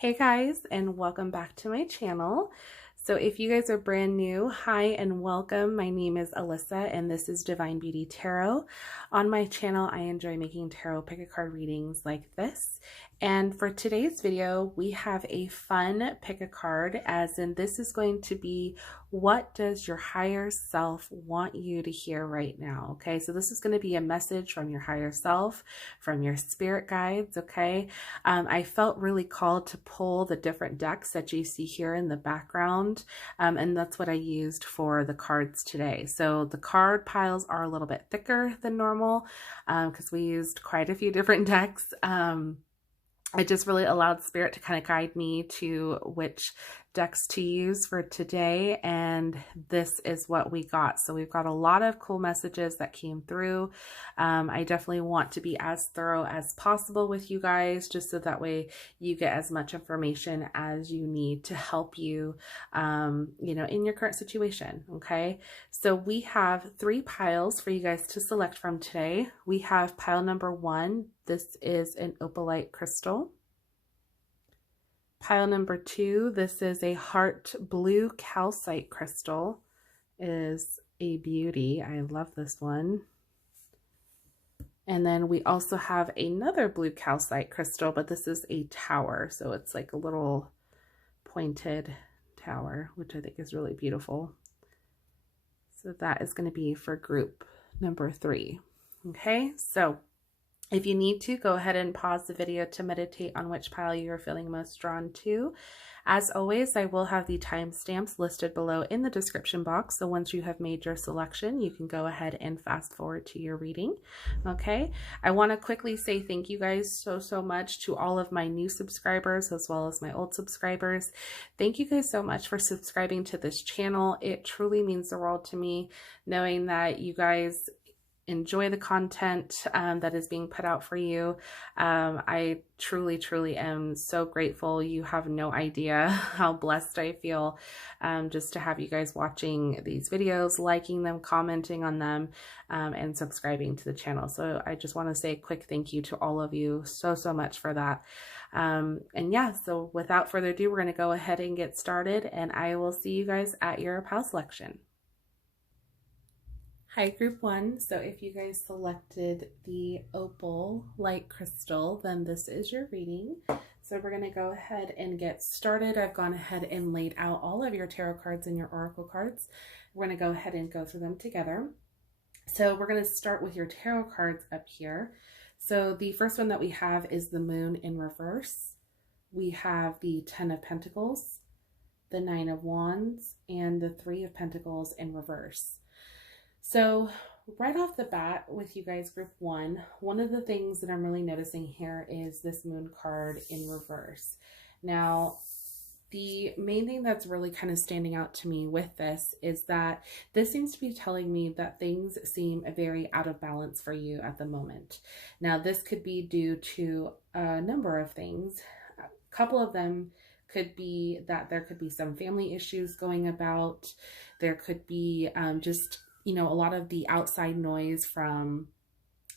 Hey guys, and welcome back to my channel. So if you guys are brand new, hi and welcome. My name is Alyssa and this is Divine Beauty Tarot. On my channel, I enjoy making tarot pick a card readings like this. And for today's video, we have a fun pick a card, as in this is going to be, what does your higher self want you to hear right now? Okay, so this is going to be a message from your higher self, from your spirit guides. Okay, I felt really called to pull the different decks that you see here in the background, and that's what I used for the cards today. So the card piles are a little bit thicker than normal because we used quite a few different decks. I just really allowed Spirit to kind of guide me to which decks to use for today, and this is what we got. So we've got a lot of cool messages that came through. I definitely want to be as thorough as possible with you guys, just so that way you get as much information as you need to help you, you know, in your current situation. Okay, so we have 3 piles for you guys to select from today. We have pile number 1. This is an opalite crystal. Pile number 2, this is a heart blue calcite crystal. It is a beauty. I love this one. And then we also have another blue calcite crystal, but this is a tower. So it's like a little pointed tower, which I think is really beautiful. So that is going to be for group number 3. Okay, so if you need to, go ahead and pause the video to meditate on which pile you are feeling most drawn to. As always, I will have the timestamps listed below in the description box. So once you have made your selection, you can go ahead and fast forward to your reading. Okay, I want to quickly say thank you guys so much to all of my new subscribers as well as my old subscribers. Thank you guys so much for subscribing to this channel. It truly means the world to me knowing that you guys enjoy the content that is being put out for you. I truly am so grateful. You have no idea how blessed I feel just to have you guys watching these videos, liking them, commenting on them, and subscribing to the channel. So I just want to say a quick thank you to all of you so much for that. And yeah, so without further ado, we're going to go ahead and get started, and I will see you guys at your pile selection. Hi, group 1. So if you guys selected the opal light crystal, then this is your reading. So we're going to go ahead and get started. I've gone ahead and laid out all of your tarot cards and your oracle cards. We're going to go ahead and go through them together. So we're going to start with your tarot cards up here. So the first one that we have is the moon in reverse. We have the 10 of Pentacles, the 9 of Wands, and the 3 of Pentacles in reverse. So right off the bat with you guys, group 1, one of the things that I'm really noticing here is this moon card in reverse. Now, the main thing that's really kind of standing out to me with this is that this seems to be telling me that things seem very out of balance for you at the moment. Now, this could be due to a number of things. A couple of them could be that there could be some family issues going about. There could be just, you know, a lot of the outside noise from,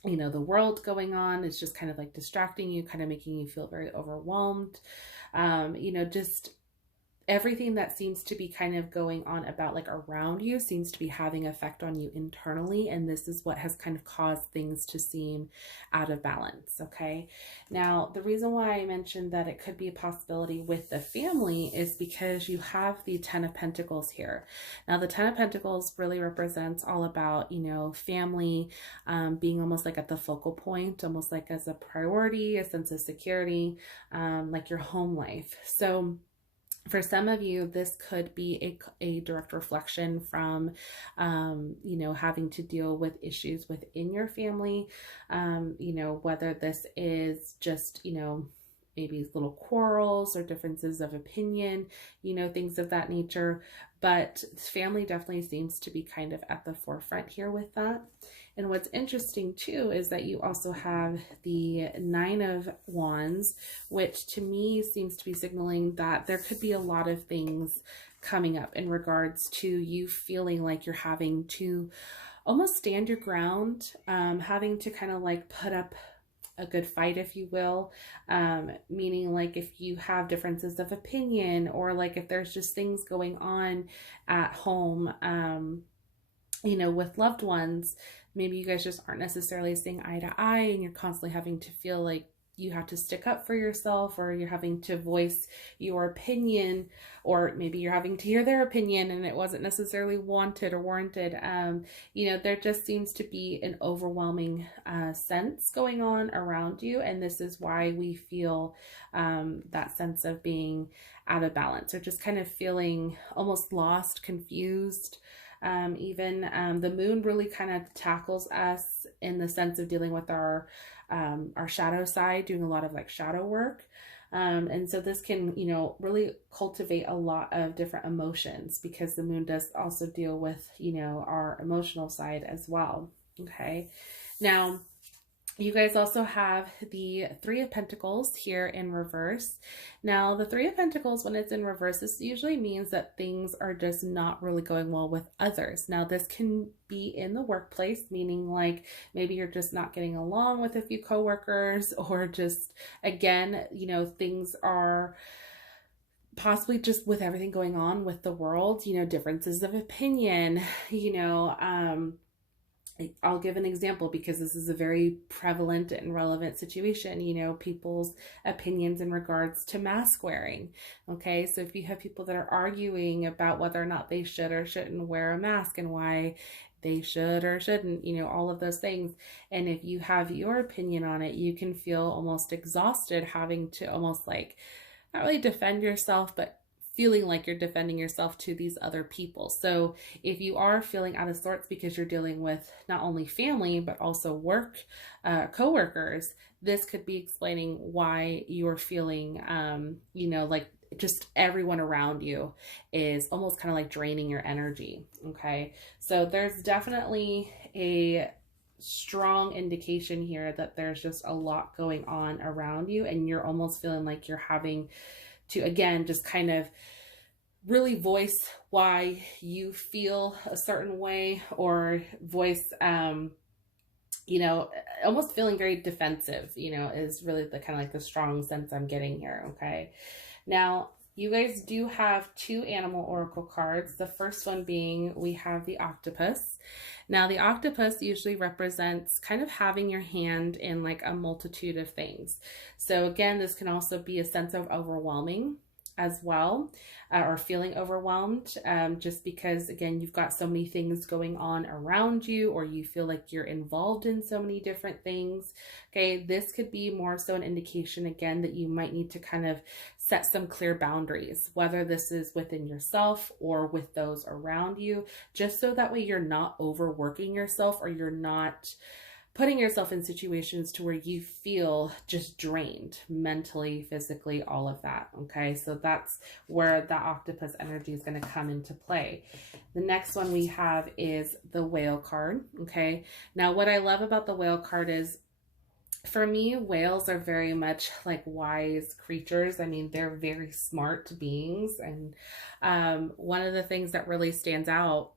you know, the world going on. It's just kind of like distracting you, kind of making you feel very overwhelmed. You know, just everything that seems to be kind of going on about like around you seems to be having effect on you internally, and this is what has kind of caused things to seem out of balance. Okay, now the reason why I mentioned that it could be a possibility with the family is because you have the 10 of Pentacles here. Now the 10 of Pentacles really represents all about, you know, family, being almost like at the focal point, almost like as a priority, a sense of security, like your home life. So for some of you, this could be a direct reflection from, you know, having to deal with issues within your family, you know, whether this is just, you know, maybe little quarrels or differences of opinion, you know, things of that nature. But family definitely seems to be kind of at the forefront here with that. And what's interesting too is that you also have the 9 of Wands, which to me seems to be signaling that there could be a lot of things coming up in regards to you feeling like you're having to almost stand your ground, having to kind of like put up a good fight, if you will, meaning like if you have differences of opinion, or like if there's just things going on at home, you know, with loved ones, maybe you guys just aren't necessarily seeing eye to eye, and you're constantly having to feel like you have to stick up for yourself, or you're having to voice your opinion, or maybe you're having to hear their opinion and it wasn't necessarily wanted or warranted. You know, there just seems to be an overwhelming sense going on around you, and this is why we feel that sense of being out of balance, or just kind of feeling almost lost, confused. Even the moon really kind of tackles us in the sense of dealing with our shadow side, doing a lot of like shadow work. And so this can, you know, really cultivate a lot of different emotions, because the moon does also deal with, you know, our emotional side as well. Okay. Now, you guys also have the Three of Pentacles here in reverse. Now, the Three of Pentacles, when it's in reverse, this usually means that things are just not really going well with others. Now, this can be in the workplace, meaning like maybe you're just not getting along with a few coworkers, or just, again, you know, things are possibly just with everything going on with the world, you know, differences of opinion, you know, I'll give an example because this is a very prevalent and relevant situation, you know, people's opinions in regards to mask wearing. Okay, so if you have people that are arguing about whether or not they should or shouldn't wear a mask, and why they should or shouldn't, you know, all of those things. And if you have your opinion on it, you can feel almost exhausted, having to almost like not really defend yourself, but feeling like you're defending yourself to these other people. So if you are feeling out of sorts because you're dealing with not only family, but also work, coworkers, this could be explaining why you're feeling, you know, like just everyone around you is almost kind of like draining your energy. Okay. So there's definitely a strong indication here that there's just a lot going on around you, and you're almost feeling like you're having to, again, just kind of really voice why you feel a certain way, or voice, you know, almost feeling very defensive, you know, is really the kind of like the strong sense I'm getting here. Okay. Now, you guys do have two animal oracle cards. The first one being, we have the octopus. Now, the octopus usually represents kind of having your hand in like a multitude of things. So again, this can also be a sense of overwhelming as well, or feeling overwhelmed, just because, again, you've got so many things going on around you, or you feel like you're involved in so many different things. Okay, this could be more so an indication, again, that you might need to kind of set some clear boundaries, whether this is within yourself or with those around you, just so that way you're not overworking yourself, or you're not putting yourself in situations to where you feel just drained mentally, physically, all of that. Okay, so that's where the octopus energy is going to come into play. The next one we have is the whale card. Okay, now what I love about the whale card is, for me, whales are very much like wise creatures. I mean, they're very smart beings. And one of the things that really stands out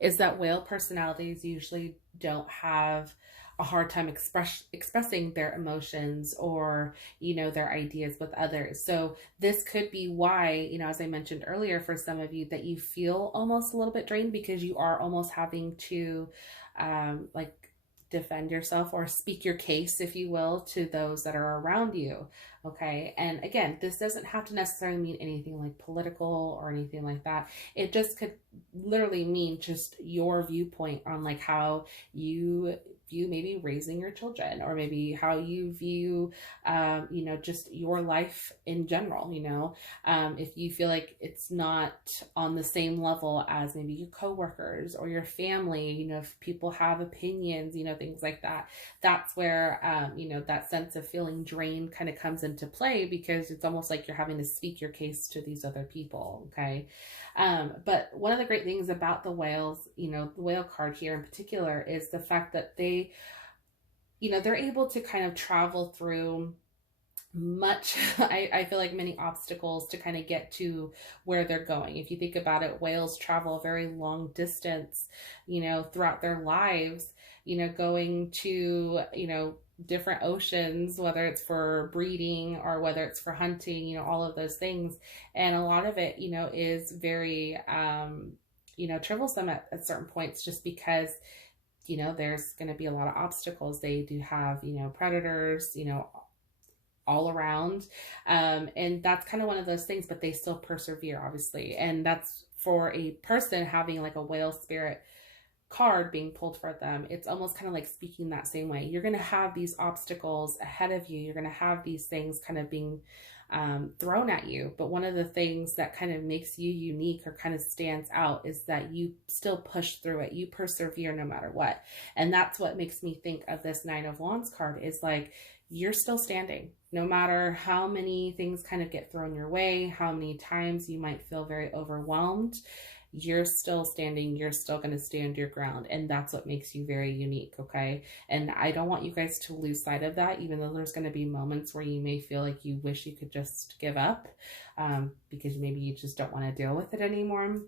is that whale personalities usually don't have a hard time expressing their emotions, or, you know, their ideas with others. So this could be why, you know, as I mentioned earlier, for some of you, that you feel almost a little bit drained, because you are almost having to like defend yourself or speak your case, if you will, to those that are around you. Okay. And again, this doesn't have to necessarily mean anything like political or anything like that. It just could literally mean just your viewpoint on like how you view maybe raising your children, or maybe how you view, you know, just your life in general. You know, if you feel like it's not on the same level as maybe your coworkers or your family, you know, if people have opinions, you know, things like that, that's where, you know, that sense of feeling drained kind of comes into play, because it's almost like you're having to speak your case to these other people. Okay. But one of the great things about the whales, you know, the whale card here in particular, is the fact that they, you know, they're able to kind of travel through much, I feel like many obstacles to kind of get to where they're going. If you think about it, whales travel a very long distance, you know, throughout their lives, you know, going to, you know, different oceans, whether it's for breeding or whether it's for hunting, you know, all of those things. And a lot of it, you know, is very, you know, troublesome at certain points, just because, you know, there's going to be a lot of obstacles. They do have, you know, predators, you know, all around. And that's kind of one of those things, but they still persevere, obviously. And that's for a person having like a whale spirit card being pulled for them. It's almost kind of like speaking that same way. You're going to have these obstacles ahead of you. You're going to have these things kind of being thrown at you. But one of the things that kind of makes you unique or kind of stands out is that you still push through it. You persevere no matter what. And that's what makes me think of this Nine of Wands card, is like, you're still standing no matter how many things kind of get thrown your way, how many times you might feel very overwhelmed. You're still standing, you're still going to stand your ground. And that's what makes you very unique. Okay. And I don't want you guys to lose sight of that, even though there's going to be moments where you may feel like you wish you could just give up, because maybe you just don't want to deal with it anymore.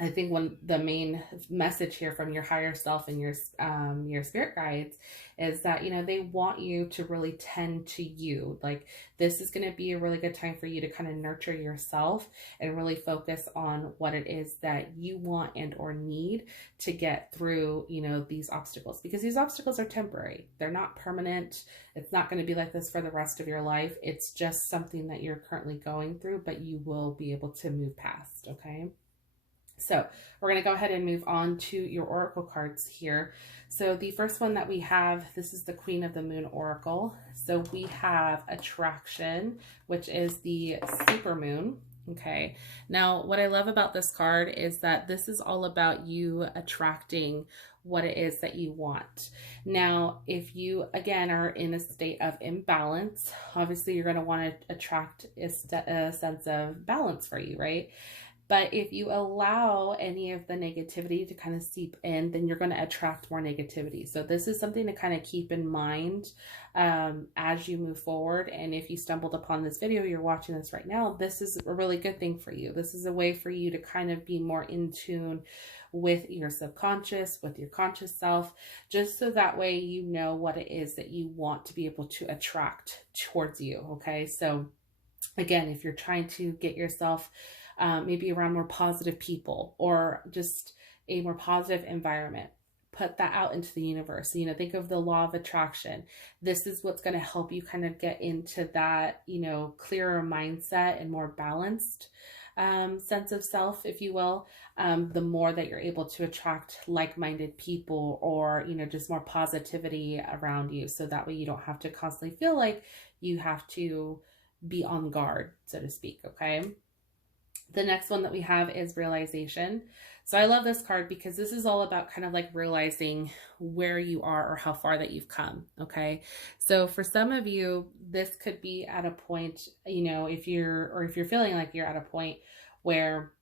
I think the main message here from your higher self and your spirit guides is that, you know, they want you to really tend to you. Like, this is going to be a really good time for you to kind of nurture yourself and really focus on what it is that you want and or need to get through, you know, these obstacles, because these obstacles are temporary. They're not permanent. It's not going to be like this for the rest of your life. It's just something that you're currently going through, but you will be able to move past. Okay. So we're going to go ahead and move on to your oracle cards here. So the first one that we have, this is the Queen of the Moon Oracle. So we have attraction, which is the super moon. Okay. Now, what I love about this card is that this is all about you attracting what it is that you want. Now, if you, again, are in a state of imbalance, obviously you're going to want to attract a sense of balance for you, right? But if you allow any of the negativity to kind of seep in, then you're going to attract more negativity. So this is something to kind of keep in mind as you move forward. And if you stumbled upon this video, you're watching this right now, this is a really good thing for you. This is a way for you to kind of be more in tune with your subconscious, with your conscious self, just so that way you know what it is that you want to be able to attract towards you. Okay. So again, if you're trying to get yourself maybe around more positive people or just a more positive environment, put that out into the universe. You know, think of the law of attraction. This is what's going to help you kind of get into that, you know, clearer mindset and more balanced sense of self, if you will, the more that you're able to attract like-minded people or, you know, just more positivity around you. So that way you don't have to constantly feel like you have to be on guard, so to speak. Okay. The next one that we have is realization. So I love this card because this is all about kind of like realizing where you are or how far that you've come. Okay. So for some of you, this could be at a point, you know, if you're feeling like you're at a point where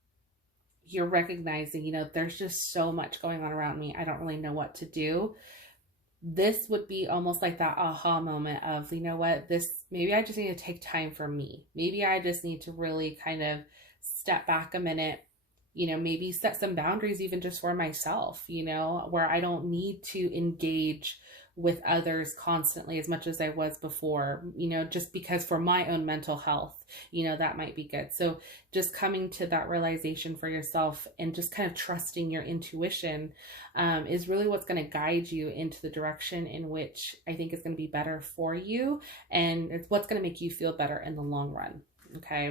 you're recognizing, you know, there's just so much going on around me. I don't really know what to do. This would be almost like that aha moment of, you know what, maybe I just need to take time for me. Maybe I just need to really kind of step back a minute, you know, maybe set some boundaries even just for myself, you know, where I don't need to engage with others constantly as much as I was before, you know, just because for my own mental health, you know, that might be good. So just coming to that realization for yourself and just kind of trusting your intuition is really what's going to guide you into the direction in which I think is going to be better for you. And it's what's going to make you feel better in the long run. Okay.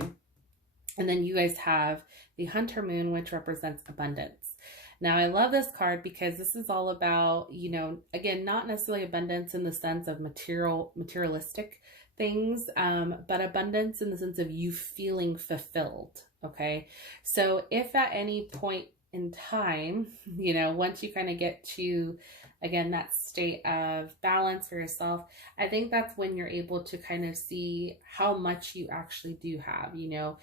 And then you guys have the Hunter Moon, which represents abundance. Now, I love this card because this is all about, you know, again, not necessarily abundance in the sense of materialistic things, but abundance in the sense of you feeling fulfilled. Okay. So if at any point in time, you know, once you kind of get to, again, that state of balance for yourself, I think that's when you're able to kind of see how much you actually do have. You know,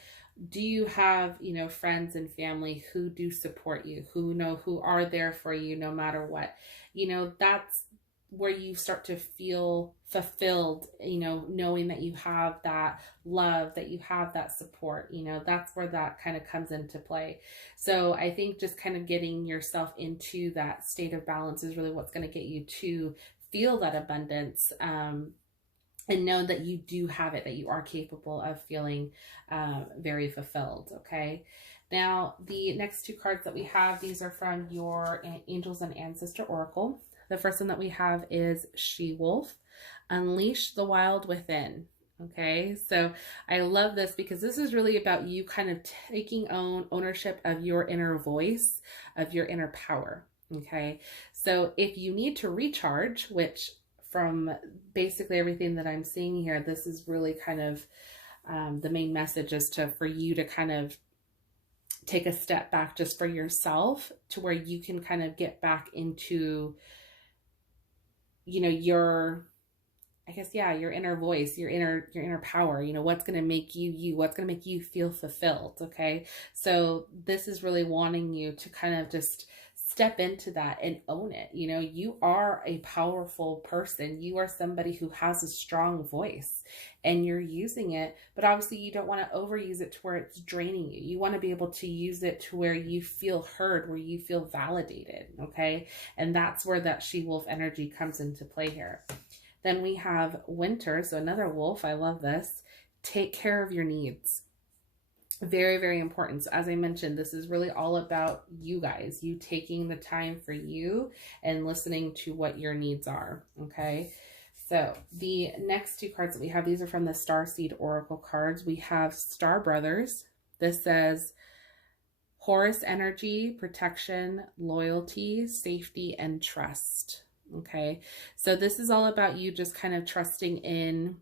do you have, you know, friends and family who do support you, who are there for you no matter what? You know, that's where you start to feel fulfilled, you know, knowing that you have that love, that you have that support, you know, that's where that kind of comes into play. So I think just kind of getting yourself into that state of balance is really what's going to get you to feel that abundance, and know that you do have it, that you are capable of feeling very fulfilled. Okay. Now, the next two cards that we have, these are from your Angels and Ancestor Oracle. The first one that we have is She-Wolf, Unleash the Wild Within. Okay, so I love this because this is really about you kind of taking ownership of your inner voice, of your inner power. Okay, so if you need to recharge, which from basically everything that I'm seeing here, this is really kind of the main message is for you to kind of take a step back just for yourself, to where you can kind of get back into, you know, your inner voice, your inner power, you know, what's going to make you, what's going to make you feel fulfilled. Okay. So this is really wanting you to kind of just step into that and own it. You know, you are a powerful person. You are somebody who has a strong voice and you're using it, but obviously you don't want to overuse it to where it's draining you. You want to be able to use it to where you feel heard, where you feel validated. Okay. And that's where that She-Wolf energy comes into play here. Then we have Winter, so another wolf. I love this. Take care of your needs. Very, very important. So as I mentioned, this is really all about you guys, you taking the time for you and listening to what your needs are. Okay. So the next two cards that we have, these are from the Starseed Oracle cards. We have Star Brothers. This says Horus energy, protection, loyalty, safety, and trust. Okay, so this is all about you just kind of trusting in,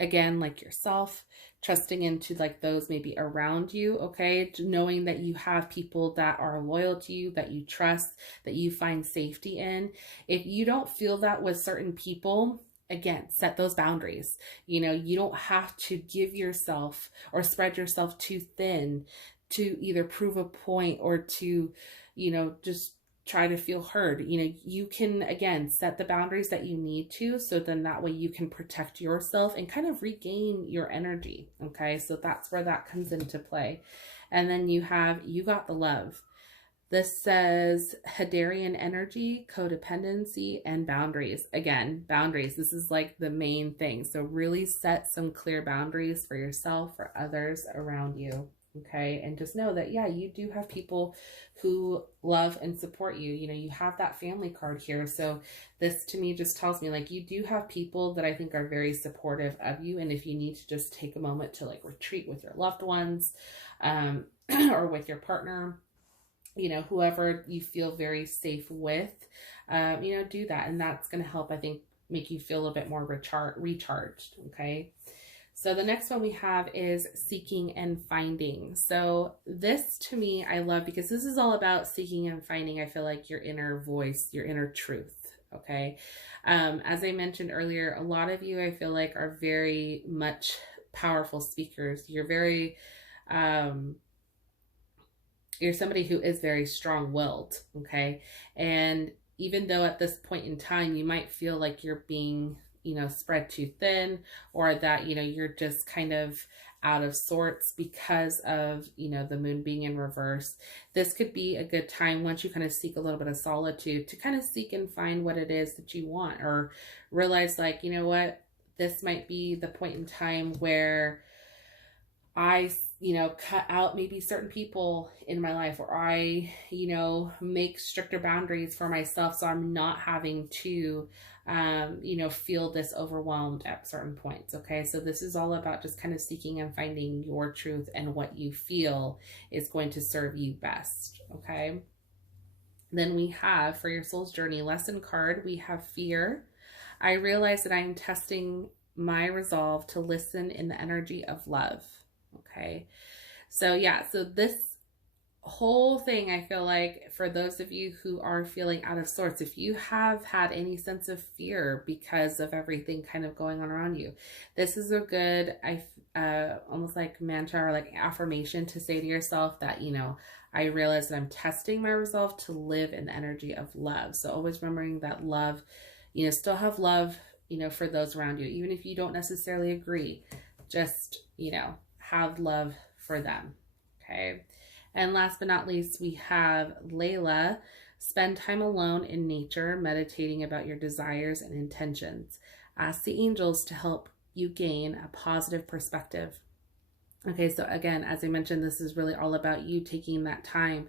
again, like yourself, trusting into like those maybe around you. Okay, knowing that you have people that are loyal to you, that you trust, that you find safety in. If you don't feel that with certain people, again, set those boundaries. You know, you don't have to give yourself or spread yourself too thin to either prove a point or to, you know, just try to feel heard. You know, you can, again, set the boundaries that you need to, so then that way you can protect yourself and kind of regain your energy. Okay, so that's where that comes into play. And then you have You Got the Love. This says Hadarian energy, codependency, and boundaries. Again, boundaries. This is like the main thing. So really set some clear boundaries for yourself, for others around you. Okay, and just know that, yeah, you do have people who love and support you. You know, you have that family card here. So this to me just tells me like you do have people that I think are very supportive of you. And if you need to just take a moment to like retreat with your loved ones, or with your partner, you know, whoever you feel very safe with, you know, do that. And that's going to help, I think, make you feel a bit more recharged. Okay. So the next one we have is Seeking and Finding. So this to me, I love, because this is all about seeking and finding, I feel like, your inner voice, your inner truth. Okay. As I mentioned earlier, a lot of you, I feel like, are very much powerful speakers. You're very, you're somebody who is very strong-willed. Okay. And even though at this point in time, you might feel like you're being, you know, spread too thin, or that, you know, you're just kind of out of sorts because of, you know, the moon being in reverse. This could be a good time, once you kind of seek a little bit of solitude, to kind of seek and find what it is that you want, or realize like, you know what, this might be the point in time where I, you know, cut out maybe certain people in my life, or I, you know, make stricter boundaries for myself, so I'm not having to, you know, feel this overwhelmed at certain points. Okay. So this is all about just kind of seeking and finding your truth and what you feel is going to serve you best. Okay. Then we have, for your soul's journey lesson card, we have Fear. I realize that I am testing my resolve to listen in the energy of love. Okay. So yeah, so this whole thing, I feel like, for those of you who are feeling out of sorts, if you have had any sense of fear because of everything kind of going on around you, this is a good, almost like mantra or like affirmation to say to yourself that, you know, I realize that I'm testing my resolve to live in the energy of love. So always remembering that love, you know, still have love, you know, for those around you, even if you don't necessarily agree, just, you know, have love for them. Okay. And last but not least, we have Layla. Spend time alone in nature, meditating about your desires and intentions. Ask the angels to help you gain a positive perspective. Okay, so again, as I mentioned, this is really all about you taking that time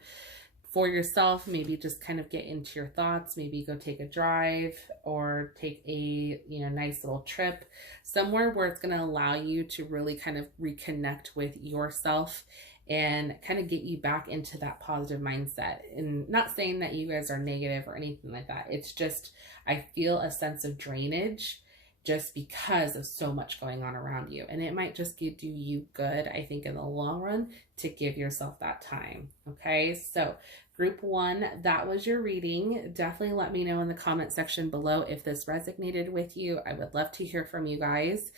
for yourself. Maybe just kind of get into your thoughts, maybe go take a drive or take a nice little trip somewhere where it's going to allow you to really kind of reconnect with yourself and kind of get you back into that positive mindset. And not saying that you guys are negative or anything like that. It's just, I feel a sense of drainage just because of so much going on around you. And it might just do you good, I think, in the long run, to give yourself that time. Okay, so group 1, that was your reading. Definitely let me know in the comment section below if this resonated with you. I would love to hear from you guys.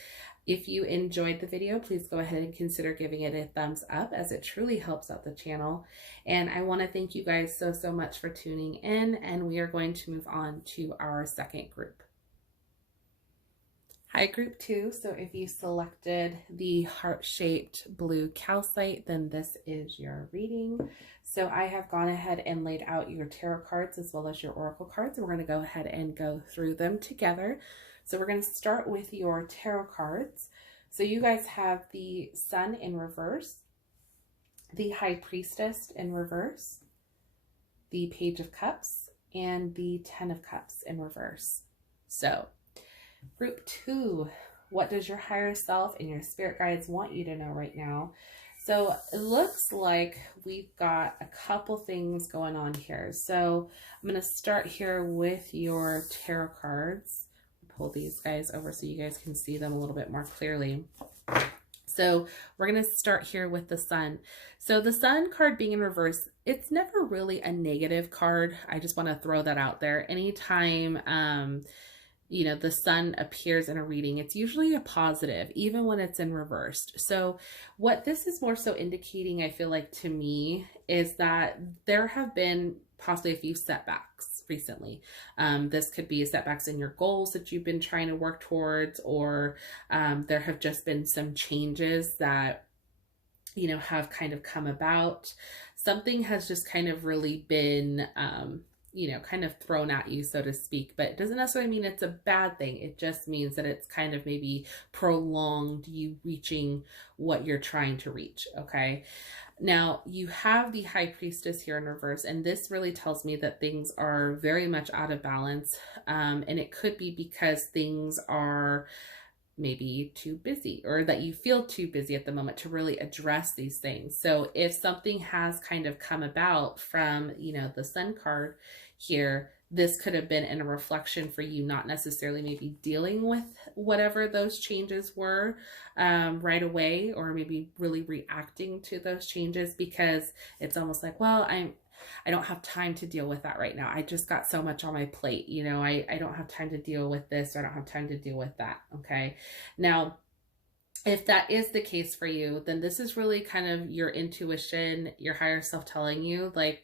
If you enjoyed the video, please go ahead and consider giving it a thumbs up, as it truly helps out the channel. And I want to thank you guys so much for tuning in, and we are going to move on to our second group. Hi, group 2. So if you selected the heart-shaped blue calcite, then this is your reading. So I have gone ahead and laid out your tarot cards as well as your oracle cards. And we're going to go ahead and go through them together. So we're going to start with your tarot cards. So you guys have the Sun in reverse, the High Priestess in reverse, the Page of Cups, and the Ten of Cups in reverse. So group 2, what does your higher self and your spirit guides want you to know right now? So it looks like we've got a couple things going on here. So I'm going to start here with your tarot cards. Pull these guys over so you guys can see them a little bit more clearly. So we're going to start here with the Sun. So the Sun card being in reverse, it's never really a negative card. I just want to throw that out there. Anytime the Sun appears in a reading, it's usually a positive, even when it's in reversed. So what this is more so indicating, I feel like, to me, is that there have been possibly a few setbacks recently. This could be setbacks in your goals that you've been trying to work towards, or there have just been some changes that have kind of come about. Something has just kind of really been kind of thrown at you, so to speak, but it doesn't necessarily mean it's a bad thing. It just means that it's kind of maybe prolonged you reaching what you're trying to reach. Okay. Now you have the High Priestess here in reverse, and this really tells me that things are very much out of balance. And it could be because things are maybe too busy, or that you feel too busy at the moment to really address these things. So if something has kind of come about from, the Sun card here, this could have been in a reflection for you not necessarily maybe dealing with whatever those changes were right away, or maybe really reacting to those changes because it's almost like, well, I don't have time to deal with that right now. I just got so much on my plate. I don't have time to deal with this, or I don't have time to deal with that. Okay. Now, if that is the case for you, then this is really kind of your intuition, your higher self telling you, like,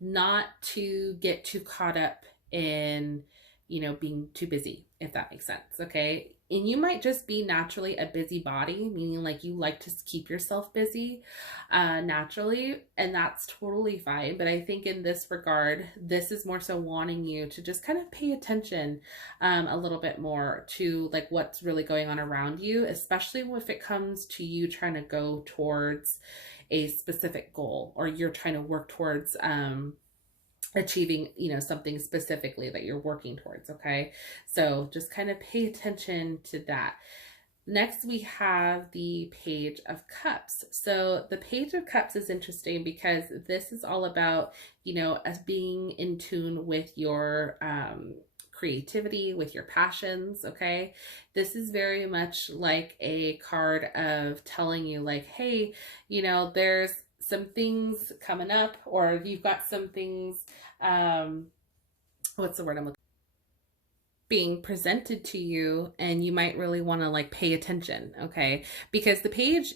not to get too caught up in, being too busy, if that makes sense. Okay. And you might just be naturally a busybody, meaning like you like to keep yourself busy naturally, and that's totally fine. But I think in this regard, this is more so wanting you to just kind of pay attention a little bit more to like what's really going on around you, especially if it comes to you trying to go towards a specific goal, or you're trying to work towards achieving, something specifically that you're working towards. Okay. So just kind of pay attention to that. Next, we have the Page of Cups. So the Page of Cups is interesting because this is all about, us being in tune with your, creativity, with your passions. Okay. This is very much like a card of telling you like, hey, there's some things coming up, or you've got some things, what's the word I'm looking for? Being presented to you, and you might really want to like pay attention. Okay. Because the page,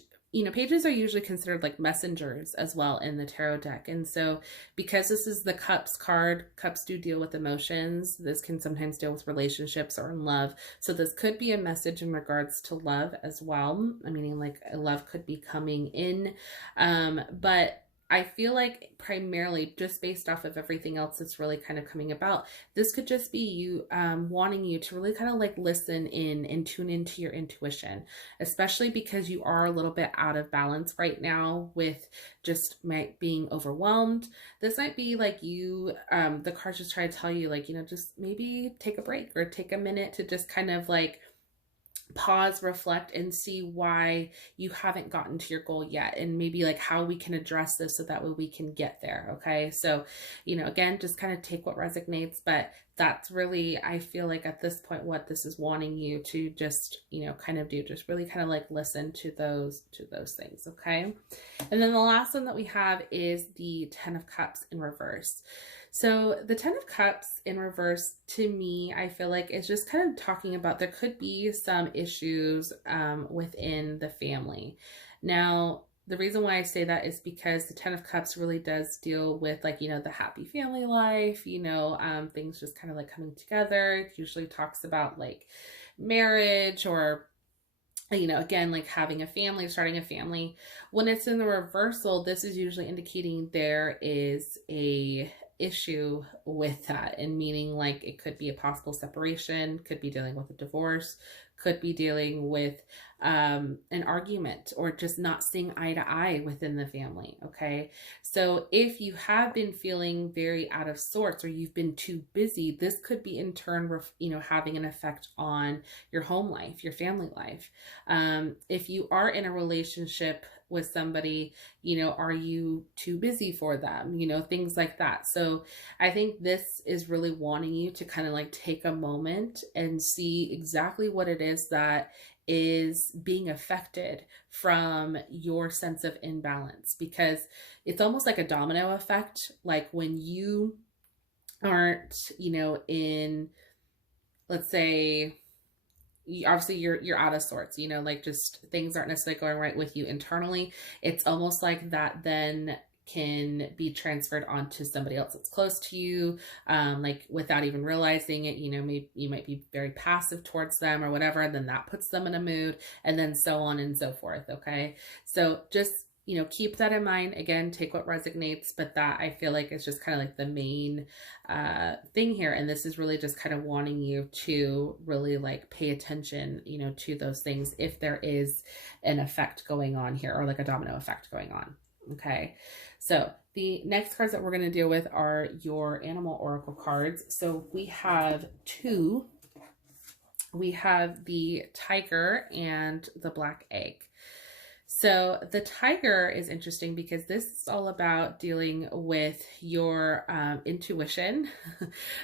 pages are usually considered like messengers as well in the tarot deck. And so because this is the Cups card, Cups do deal with emotions. This can sometimes deal with relationships or in love. So this could be a message in regards to love as well. Meaning like love could be coming in. But I feel like primarily just based off of everything else that's really kind of coming about, this could just be you wanting you to really kind of like listen in and tune into your intuition, especially because you are a little bit out of balance right now with just being overwhelmed. This might be like you, the cards just try to tell you like, just maybe take a break or take a minute to just kind of like pause, reflect, and see why you haven't gotten to your goal yet, and maybe like how we can address this so that way we can get there. Okay. So, again, just kind of take what resonates, but that's really, I feel like at this point, what this is wanting you to just, kind of do, just really kind of like listen to those things. Okay. And then the last one that we have is the 10 of Cups in reverse. So the 10 of Cups in reverse, to me, I feel like it's just kind of talking about there could be some issues within the family. Now, the reason why I say that is because the 10 of Cups really does deal with like, the happy family life, things just kind of like coming together. It usually talks about like marriage or again, like having a family, starting a family. When it's in the reversal, this is usually indicating there is a issue with that, and meaning like it could be a possible separation, could be dealing with a divorce, could be dealing with an argument, or just not seeing eye to eye within the family. Okay. So if you have been feeling very out of sorts, or you've been too busy, this could be in turn, having an effect on your home life, your family life. If you are in a relationship with somebody, are you too busy for them? Things like that. So I think this is really wanting you to kind of like take a moment and see exactly what it is that is being affected from your sense of imbalance, because it's almost like a domino effect. Like when you aren't, in, let's say, obviously you're out of sorts, like just things aren't necessarily going right with you internally. It's almost like that then can be transferred onto somebody else that's close to you, like without even realizing it. Maybe you might be very passive towards them or whatever, and then that puts them in a mood, and then so on and so forth. Okay. So just, keep that in mind. Again, take what resonates, but that I feel like is just kind of like the main thing here. And this is really just kind of wanting you to really like pay attention, to those things if there is an effect going on here, or like a domino effect going on. Okay. So the next cards that we're going to deal with are your animal oracle cards. So we have two. We have the tiger and the black egg. So the tiger is interesting because this is all about dealing with your intuition,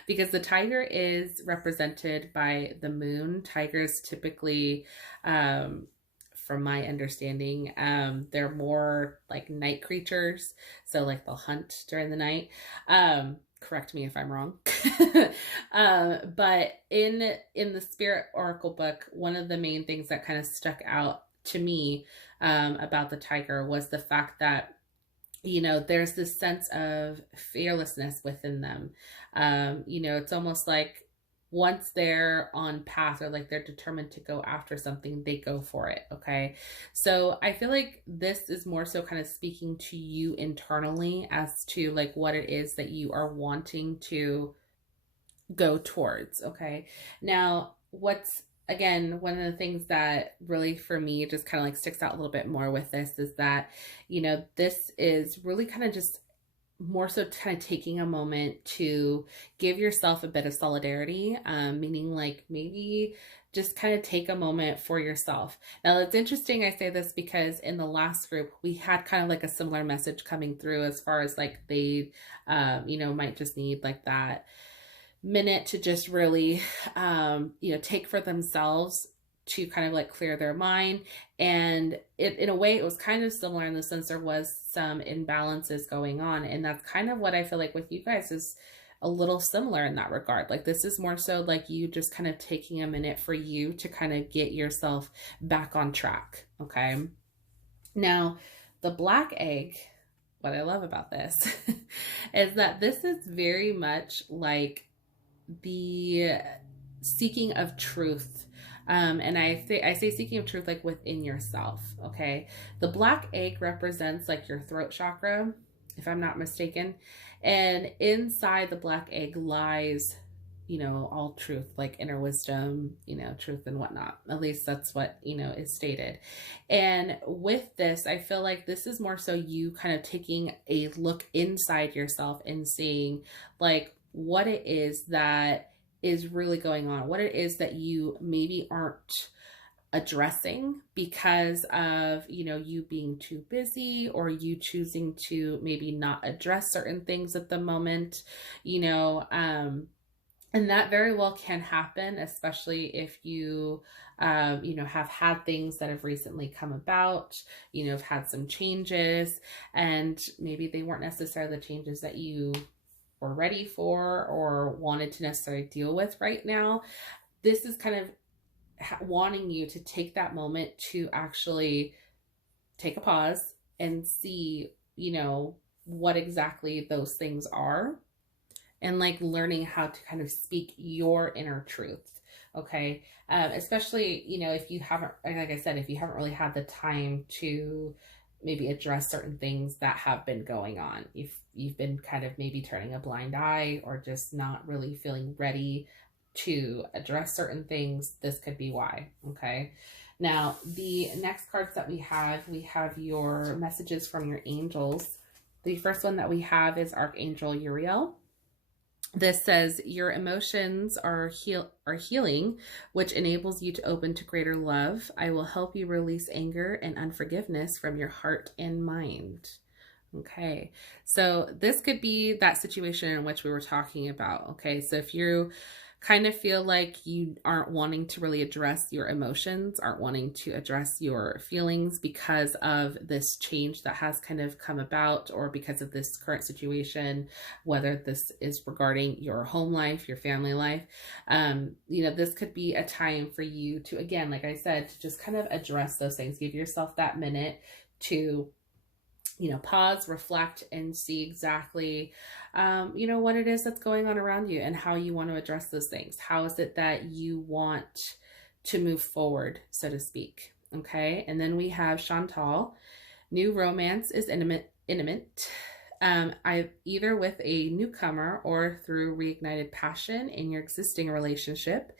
because the tiger is represented by the moon. Tigers typically, from my understanding, they're more like night creatures. So like they'll hunt during the night. Correct me if I'm wrong. But in the Spirit Oracle book, one of the main things that kind of stuck out to me about the tiger was the fact that, there's this sense of fearlessness within them. It's almost like once they're on path, or like they're determined to go after something, they go for it. Okay. So I feel like this is more so kind of speaking to you internally as to like what it is that you are wanting to go towards. Okay. Now, again, one of the things that really for me just kind of like sticks out a little bit more with this is that, this is really kind of just more so kind of taking a moment to give yourself a bit of solidarity, meaning like maybe just kind of take a moment for yourself. Now, it's interesting I say this because in the last group, we had kind of like a similar message coming through as far as like they, might just need like that minute to just really, take for themselves to kind of like clear their mind. And in a way, it was kind of similar in the sense there was some imbalances going on. And that's kind of what I feel like with you guys is a little similar in that regard. Like this is more so like you just kind of taking a minute for you to kind of get yourself back on track. Okay. Now, the black egg, what I love about this is that this is very much like the seeking of truth. And I say seeking of truth like within yourself. Okay. The black egg represents like your throat chakra. if I'm not mistaken. And inside the black egg lies, you know, all truth, like inner wisdom, you know, truth and whatnot. At least that's what, you know, is stated. And with this, I feel like this is more so you kind of taking a look inside yourself and seeing like what it is that is really going on, what it is that you maybe aren't addressing because of, you know, you being too busy, or you choosing to maybe not address certain things at the moment, you know, and that very well can happen, especially if you, you know, have had things that have recently come about, you know, have had some changes, and maybe they weren't necessarily the changes that you were ready for or wanted to necessarily deal with right now. This is kind of wanting you to take that moment to actually take a pause and see, you know, what exactly those things are, and like learning how to kind of speak your inner truth. Okay. Especially, you know, if you haven't, like I said, if you haven't really had the time to maybe address certain things that have been going on, if you've been kind of maybe turning a blind eye or just not really feeling ready to address certain things, this could be why. Okay. Now, the next cards that we have your messages from your angels. The first one that we have is Archangel Uriel. This says your emotions are healing, which enables you to open to greater love. I will help you release anger and unforgiveness from your heart and mind. Okay, so this could be that situation in which we were talking about. Okay, so if you kind of feel like you aren't wanting to really address your emotions, aren't wanting to address your feelings because of this change that has kind of come about, or because of this current situation, whether this is regarding your home life, your family life, you know, this could be a time for you to, again, like I said, to just kind of address those things. Give yourself that minute to, you know, pause, reflect, and see exactly, you know, what it is that's going on around you and how you want to address those things. How is it that you want to move forward, so to speak? Okay. And then we have Chantal. New romance is intimate. Either with a newcomer or through reignited passion in your existing relationship.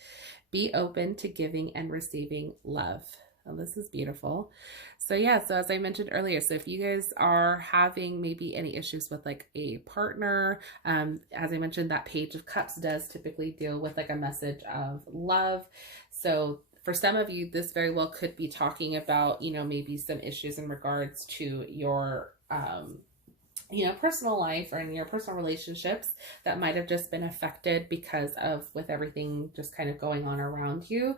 Be open to giving and receiving love. Oh, this is beautiful. So yeah, so as I mentioned earlier, so if you guys are having maybe any issues with like a partner, as I mentioned, that Page of Cups does typically deal with like a message of love. So for some of you, this very well could be talking about, you know, maybe some issues in regards to your, you know, personal life or in your personal relationships that might have just been affected because of with everything just kind of going on around you.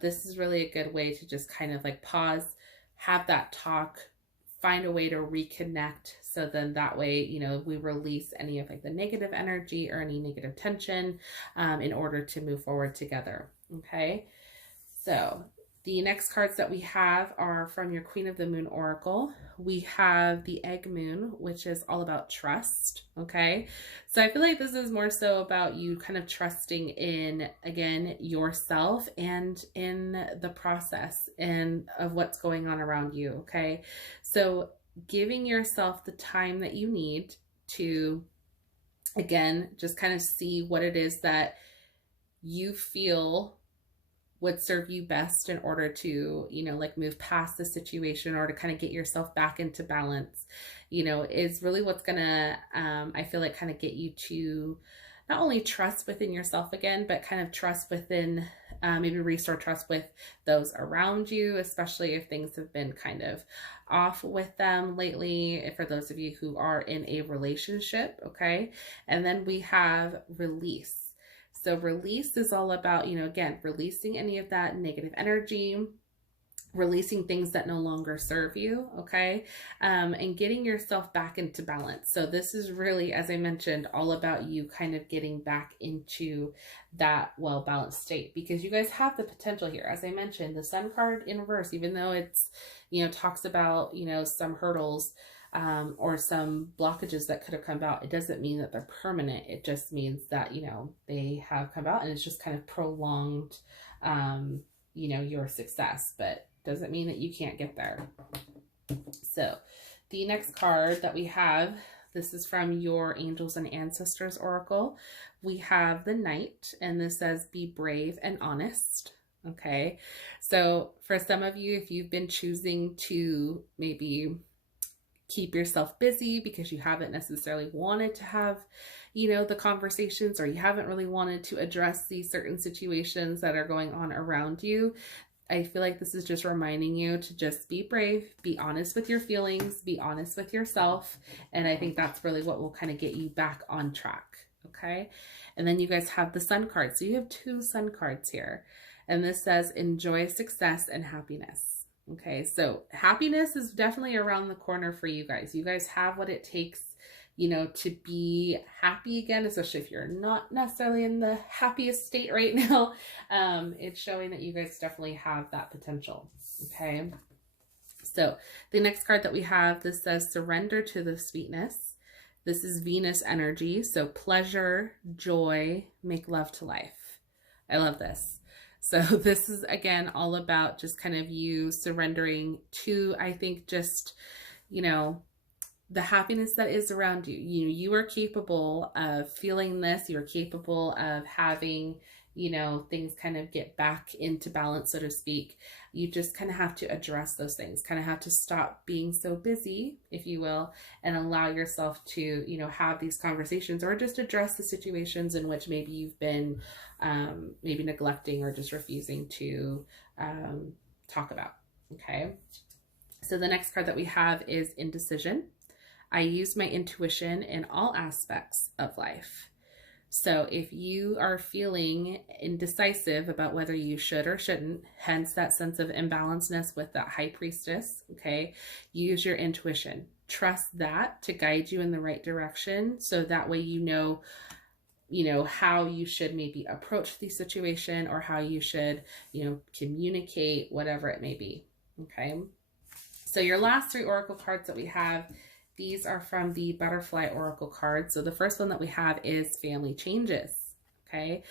This is really a good way to just kind of like pause, have that talk, find a way to reconnect. So then that way, you know, we release any of like the negative energy or any negative tension in order to move forward together. Okay. So the next cards that we have are from your Queen of the Moon Oracle. We have the Egg Moon, which is all about trust. Okay. So I feel like this is more so about you kind of trusting in, again, yourself and in the process and of what's going on around you. Okay. So giving yourself the time that you need to, again, just kind of see what it is that you feel would serve you best in order to, you know, like move past the situation or to kind of get yourself back into balance, you know, is really what's gonna, I feel like kind of get you to not only trust within yourself again, but kind of trust within, maybe restore trust with those around you, especially if things have been kind of off with them lately, for those of you who are in a relationship. Okay. And then we have release. So release is all about, you know, again, releasing any of that negative energy, releasing things that no longer serve you, okay? And getting yourself back into balance. So this is really, as I mentioned, all about you kind of getting back into that well-balanced state, because you guys have the potential here. As I mentioned, the Sun card in reverse, even though it's, you know, talks about, you know, some hurdles, or some blockages that could have come about, it doesn't mean that they're permanent. It just means that, you know, they have come about and it's just kind of prolonged, you know, your success, but doesn't mean that you can't get there. So the next card that we have, this is from your Angels and Ancestors Oracle. We have the Knight, and this says, be brave and honest. Okay, so for some of you, if you've been choosing to maybe keep yourself busy because you haven't necessarily wanted to have, you know, the conversations, or you haven't really wanted to address these certain situations that are going on around you, I feel like this is just reminding you to just be brave, be honest with your feelings, be honest with yourself. And I think that's really what will kind of get you back on track. Okay. And then you guys have the Sun card. So you have 2 Sun cards here. And this says, enjoy success and happiness. Okay. So happiness is definitely around the corner for you guys. You guys have what it takes, you know, to be happy again, especially if you're not necessarily in the happiest state right now. It's showing that you guys definitely have that potential. Okay. So the next card that we have, this says, surrender to the sweetness. This is Venus energy. So pleasure, joy, make love to life. I love this. So this is, again, all about just kind of you surrendering to, I think, just, you know, the happiness that is around you. You are capable of feeling this. You are capable of having, you know, things kind of get back into balance, so to speak. You just kind of have to address those things, kind of have to stop being so busy, if you will, and allow yourself to, you know, have these conversations, or just address the situations in which maybe you've been maybe neglecting or just refusing to talk about. Okay. So the next card that we have is indecision. I use my intuition in all aspects of life. So if you are feeling indecisive about whether you should or shouldn't, hence that sense of imbalancedness with that High Priestess, okay, use your intuition. Trust that to guide you in the right direction, so that way you know how you should maybe approach the situation, or how you should, you know, communicate, whatever it may be. Okay. So your last 3 oracle cards that we have, these are from the Butterfly Oracle cards. So the first one that we have is family changes. Okay.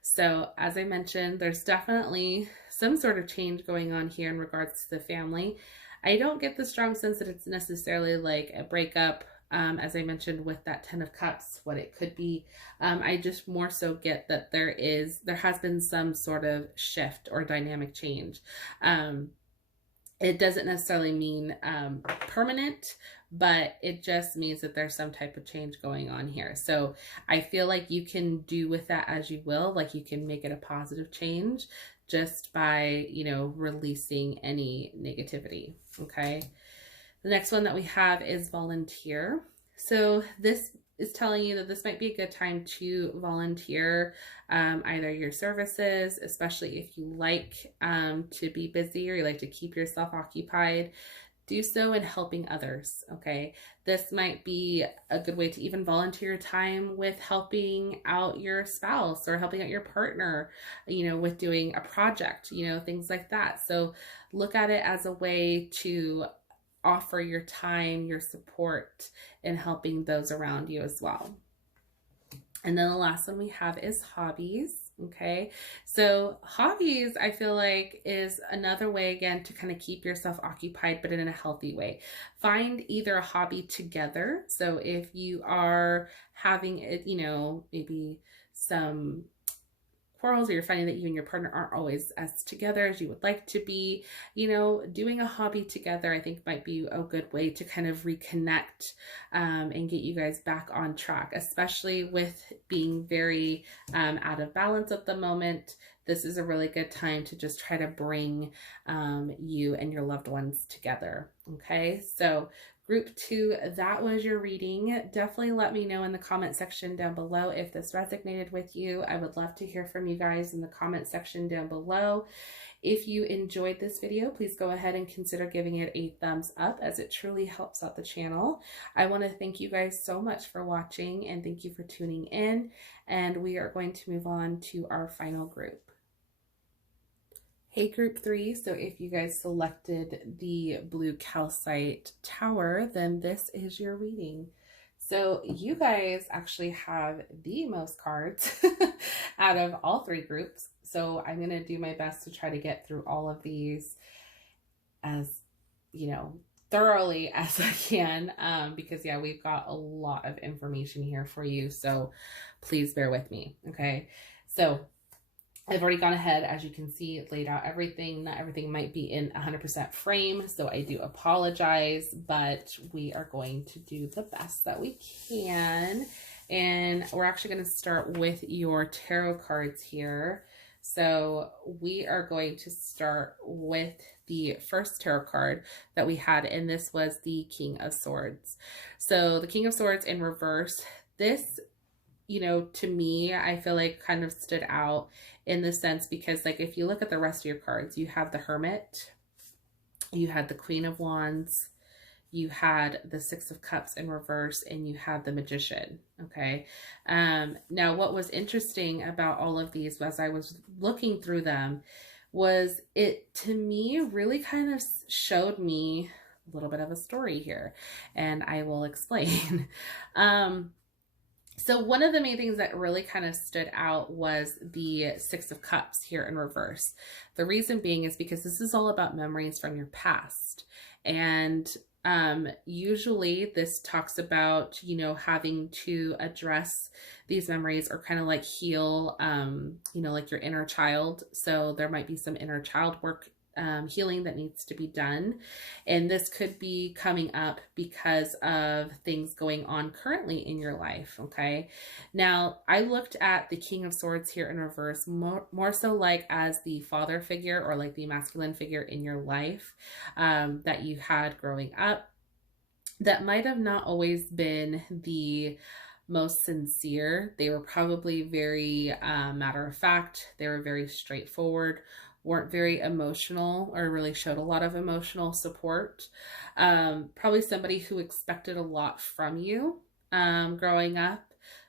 So as I mentioned, there's definitely some sort of change going on here in regards to the family. I don't get the strong sense that it's necessarily like a breakup, as I mentioned with that 10 of Cups, what it could be. I just more so get that there has been some sort of shift or dynamic change. It doesn't necessarily mean permanent, but it just means that there's some type of change going on here. So I feel like you can do with that as you will. Like, you can make it a positive change just by, you know, releasing any negativity. Okay. The next one that we have is volunteer. So this is telling you that this might be a good time to volunteer either your services, especially if you like to be busy, or you like to keep yourself occupied. Do so in helping others. Okay, this might be a good way to even volunteer time with helping out your spouse or helping out your partner, you know, with doing a project, you know, things like that. So look at it as a way to offer your time, your support in helping those around you as well. And then the last one we have is hobbies. Okay, so hobbies, I feel like, is another way, again, to kind of keep yourself occupied, but in a healthy way. Find either a hobby together. So if you are having, you know, maybe some quarrels, or you're finding that you and your partner aren't always as together as you would like to be, you know, doing a hobby together, I think, might be a good way to kind of reconnect and get you guys back on track, especially with being very out of balance at the moment. This is a really good time to just try to bring you and your loved ones together. Okay, so Group 2, that was your reading. Definitely let me know in the comment section down below if this resonated with you. I would love to hear from you guys in the comment section down below. If you enjoyed this video, please go ahead and consider giving it a thumbs up, as it truly helps out the channel. I want to thank you guys so much for watching, and thank you for tuning in. And we are going to move on to our final group. Hey, Group 3, so if you guys selected the blue calcite tower, then this is your reading. So you guys actually have the most cards out of all 3 groups. So I'm going to do my best to try to get through all of these as, you know, thoroughly as I can, because yeah, we've got a lot of information here for you, so please bear with me. Okay, so I've already gone ahead, as you can see, laid out everything. Not everything might be in 100% frame, so I do apologize, but we are going to do the best that we can. And we're actually going to start with your tarot cards here. So we are going to start with the first tarot card that we had, and this was the King of Swords. So the King of Swords in reverse, this, you know, to me, I feel like kind of stood out in the sense because, like, if you look at the rest of your cards, you have the Hermit, you had the Queen of Wands, you had the Six of Cups in reverse, and you had the Magician. Okay. Now what was interesting about all of these as I was looking through them was it, to me, really kind of showed me a little bit of a story here, and I will explain. So one of the main things that really kind of stood out was the Six of Cups here in reverse. The reason being is because this is all about memories from your past. And usually this talks about, you know, having to address these memories or kind of like heal, you know, like your inner child. So there might be some inner child work, healing that needs to be done. And this could be coming up because of things going on currently in your life. Okay. Now I looked at the King of Swords here in reverse, more so like as the father figure or like the masculine figure in your life, that you had growing up that might have not always been the most sincere. They were probably very matter of fact. They were very straightforward, weren't very emotional or really showed a lot of emotional support. Probably somebody who expected a lot from you growing up.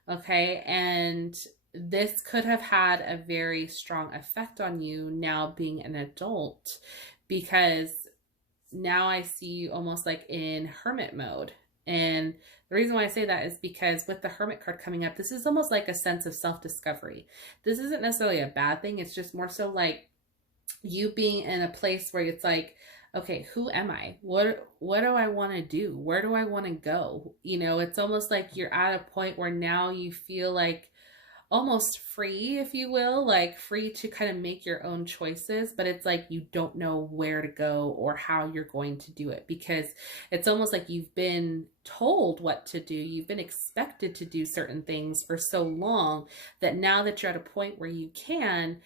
Okay. And this could have had a very strong effect on you now being an adult, because now I see you almost like in hermit mode. And the reason why I say that is because with the Hermit card coming up, this is almost like a sense of self-discovery. This isn't necessarily a bad thing. It's just more so like you being in a place where it's like, okay, who am I? What do I want to do? Where do I want to go? You know, it's almost like you're at a point where now you feel like almost free, if you will, like free to kind of make your own choices, but it's like you don't know where to go or how you're going to do it, because it's almost like you've been told what to do. You've been expected to do certain things for so long that now that you're at a point where you can,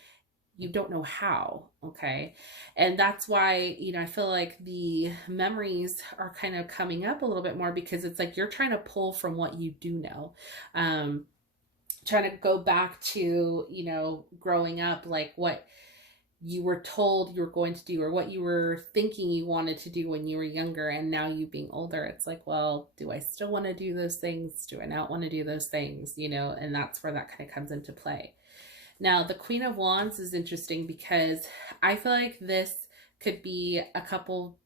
you don't know how. Okay. And that's why, you know, I feel like the memories are kind of coming up a little bit more, because it's like you're trying to pull from what you do know. Trying to go back to, you know, growing up, like what you were told you were going to do or what you were thinking you wanted to do when you were younger, and now you being older, it's like, well, do I still want to do those things? Do I not want to do those things? You know, and that's where that kind of comes into play. Now, the Queen of Wands is interesting because I feel like this could be a couple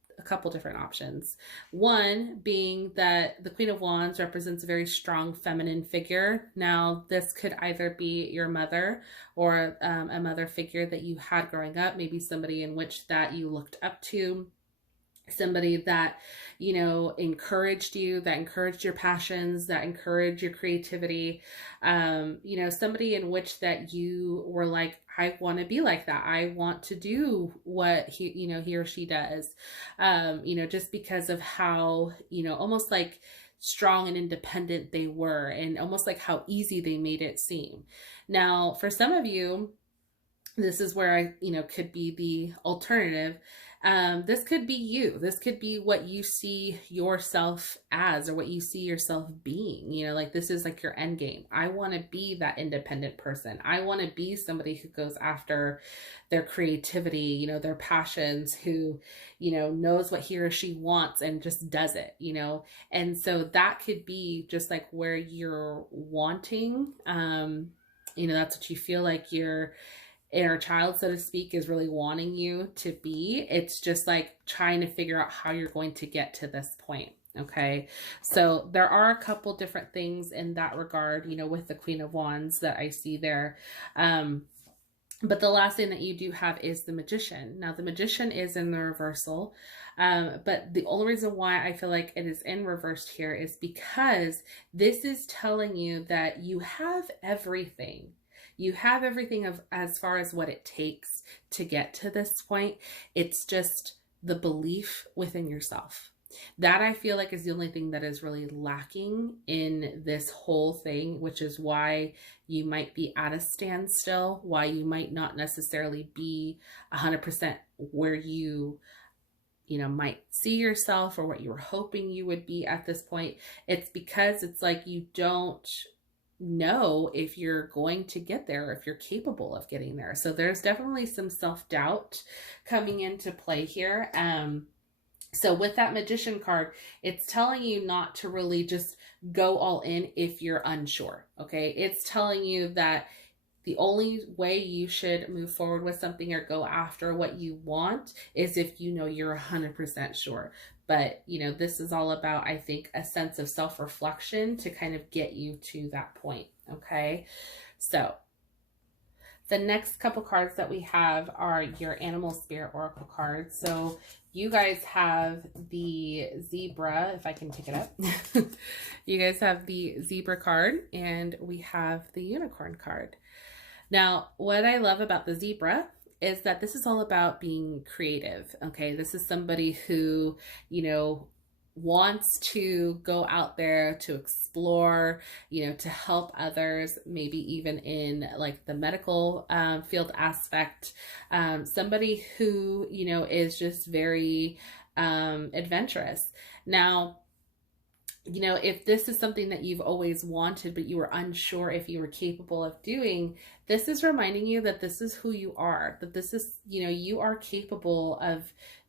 different options. One being that the Queen of Wands represents a very strong feminine figure. Now, this could either be your mother or a mother figure that you had growing up, maybe somebody in which that you looked up to, somebody that, you know, encouraged you, that encouraged your passions, that encouraged your creativity, you know, somebody in which that you were like, I want to be like that. I want to do what he or she does, you know, just because of how, you know, almost like strong and independent they were, and almost like how easy they made it seem. Now, for some of you, this is where I, you know, could be the alternative. This could be you. This could be what you see yourself as, or what you see yourself being. You know, like this is like your end game. I want to be that independent person. I want to be somebody who goes after their creativity, you know, their passions, who, you know, knows what he or she wants and just does it, you know. And so that could be just like where you're wanting, you know, that's what you feel like your inner child, so to speak, is really wanting you to be. It's just like trying to figure out how you're going to get to this point. Okay. So there are a couple different things in that regard, you know, with the Queen of Wands that I see there. But the last thing that you do have is the Magician. Now, the Magician is in the reversal, but the only reason why I feel like it is in reversed here is because this is telling you that you have everything. You have everything of as far as what it takes to get to this point. It's just the belief within yourself. That I feel like is the only thing that is really lacking in this whole thing, which is why you might be at a standstill, why you might not necessarily be 100% where you might see yourself or what you were hoping you would be at this point. It's because it's like you don't know if you're going to get there, if you're capable of getting there. So there's definitely some self-doubt coming into play here. So with that Magician card, it's telling you not to really just go all in if you're unsure, okay? It's telling you that the only way you should move forward with something or go after what you want is if you know you're 100% sure. But, this is all about, I think, a sense of self-reflection to kind of get you to that point, okay? So the next couple cards that we have are your Animal Spirit Oracle cards. So you guys have the zebra, if I can pick it up. You guys have the zebra card, and we have the unicorn card. Now, what I love about the zebra is that this is all about being creative, okay? This is somebody who, wants to go out there to explore, to help others, maybe even in like the medical field aspect. Somebody who, is just very adventurous. Now, if this is something that you've always wanted, but you were unsure if you were capable of doing, this is reminding you that this is who you are, that this is, you are capable of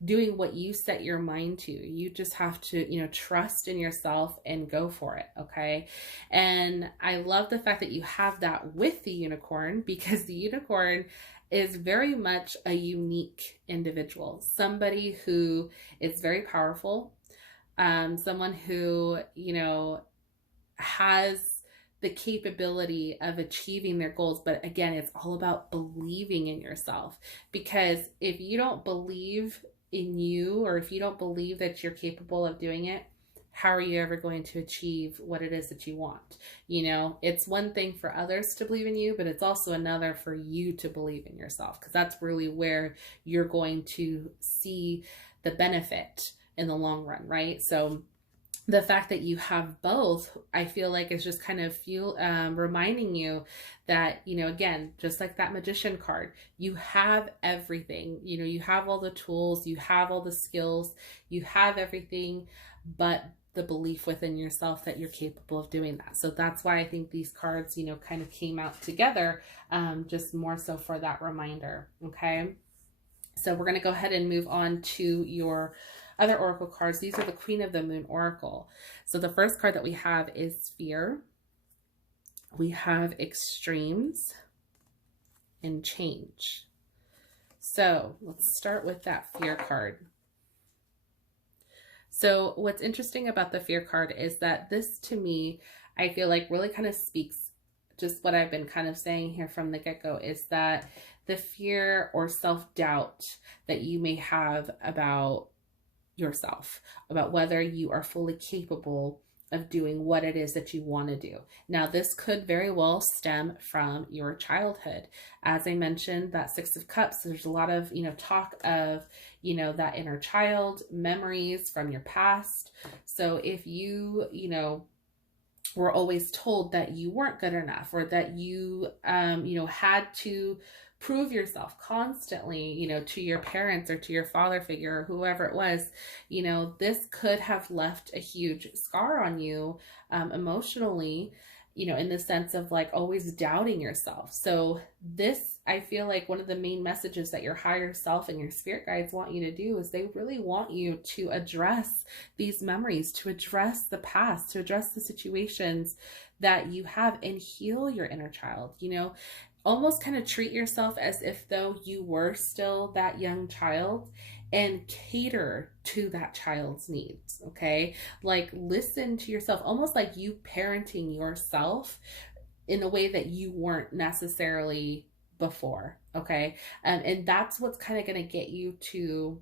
doing what you set your mind to. You just have to, trust in yourself and go for it. Okay. And I love the fact that you have that with the unicorn, because the unicorn is very much a unique individual, somebody who is very powerful. Someone who, has the capability of achieving their goals. But again, it's all about believing in yourself, because if you don't believe in you, or if you don't believe that you're capable of doing it, how are you ever going to achieve what it is that you want? It's one thing for others to believe in you, but it's also another for you to believe in yourself, because that's really where you're going to see the benefit in the long run, right? So the fact that you have both, I feel like is just kind of reminding you that, again, just like that Magician card, you have everything, you have all the tools, you have all the skills, you have everything, but the belief within yourself that you're capable of doing that. So that's why I think these cards, kind of came out together, just more so for that reminder. Okay. So we're going to go ahead and move on to your other oracle cards. These are the Queen of the Moon Oracle. So the first card that we have is Fear. We have Extremes and Change. So let's start with that Fear card. So what's interesting about the Fear card is that this, to me, I feel like really kind of speaks just what I've been kind of saying here from the get-go, is that the fear or self-doubt that you may have about yourself, about whether you are fully capable of doing what it is that you want to do. Now, this could very well stem from your childhood. As I mentioned, that Six of Cups, there's a lot of, talk of, that inner child, memories from your past. So if you, were always told that you weren't good enough, or that you, had to prove yourself constantly, to your parents or to your father figure or whoever it was, this could have left a huge scar on you emotionally, in the sense of like always doubting yourself. So this, I feel like one of the main messages that your higher self and your spirit guides want you to do is they really want you to address these memories, to address the past, to address the situations that you have, and heal your inner child, almost kind of treat yourself as if though you were still that young child, and cater to that child's needs. Okay. Like listen to yourself, almost like you parenting yourself in a way that you weren't necessarily before. Okay. And that's what's kind of going to get you to,